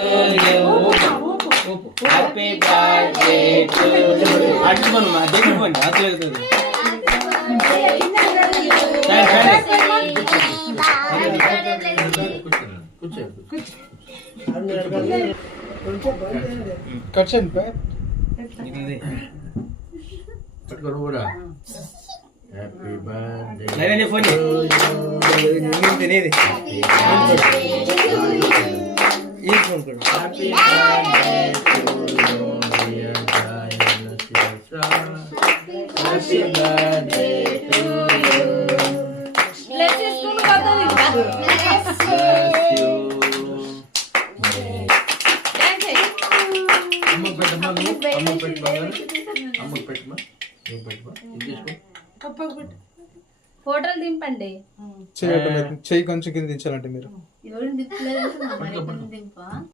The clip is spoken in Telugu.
to you. Happy birthday to you. అడుగుమను మా దగ్గర పోండి ఆశీర్వాదం. కట్చండి బై. పట్టుకోరు కూడా. Happy birthday. లేదండి ఫోన్. తినేది. ఈ ఫోన్ కొడు. Happy birthday to you dear జాయన శివసా. Happy birthday to you. Bless చేసుకొని పోతారు ఇంకా. ఫోటోలు దింపండి. చెయ్యి కొంచెం కింద దించాలంటే మీరు ఎవరు దింపలేదు.